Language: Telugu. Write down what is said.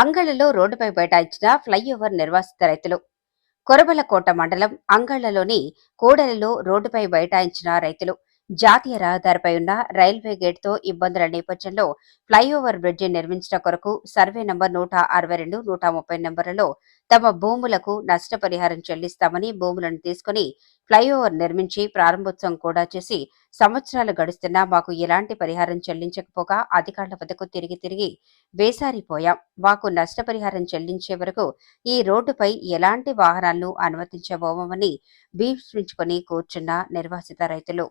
అంగళ్లలో రోడ్డుపై బైఠాయించిన ఫ్లైఓవర్ నిర్వాసిత రైతులు. కొరబలకోట మండలం అంగళ్లలోని కూడలిలో రోడ్డుపై బైఠాయించిన రైతులు. జాతీయ రహదారిపై ఉన్న రైల్వే గేట్తో ఇబ్బందుల నేపథ్యంలో ఫ్లైఓవర్ బ్రిడ్జి నిర్మించడం కొరకు సర్వే నంబర్ 162, 130 నంబర్లలో తమ భూములకు నష్టపరిహారం చెల్లిస్తామని భూములను తీసుకుని ఫ్లైఓవర్ నిర్మించి ప్రారంభోత్సవం కూడా చేసి సంవత్సరాలు గడుస్తున్నా మాకు ఎలాంటి పరిహారం చెల్లించకపోగా అధికారుల వద్దకు తిరిగి తిరిగి వేసారిపోయాం. మాకు నష్టపరిహారం చెల్లించే వరకు ఈ రోడ్డుపై ఎలాంటి వాహనాలను అనుమతించబోమని భీష్మించుకుని కూర్చున్న నిర్వాసిత రైతులు.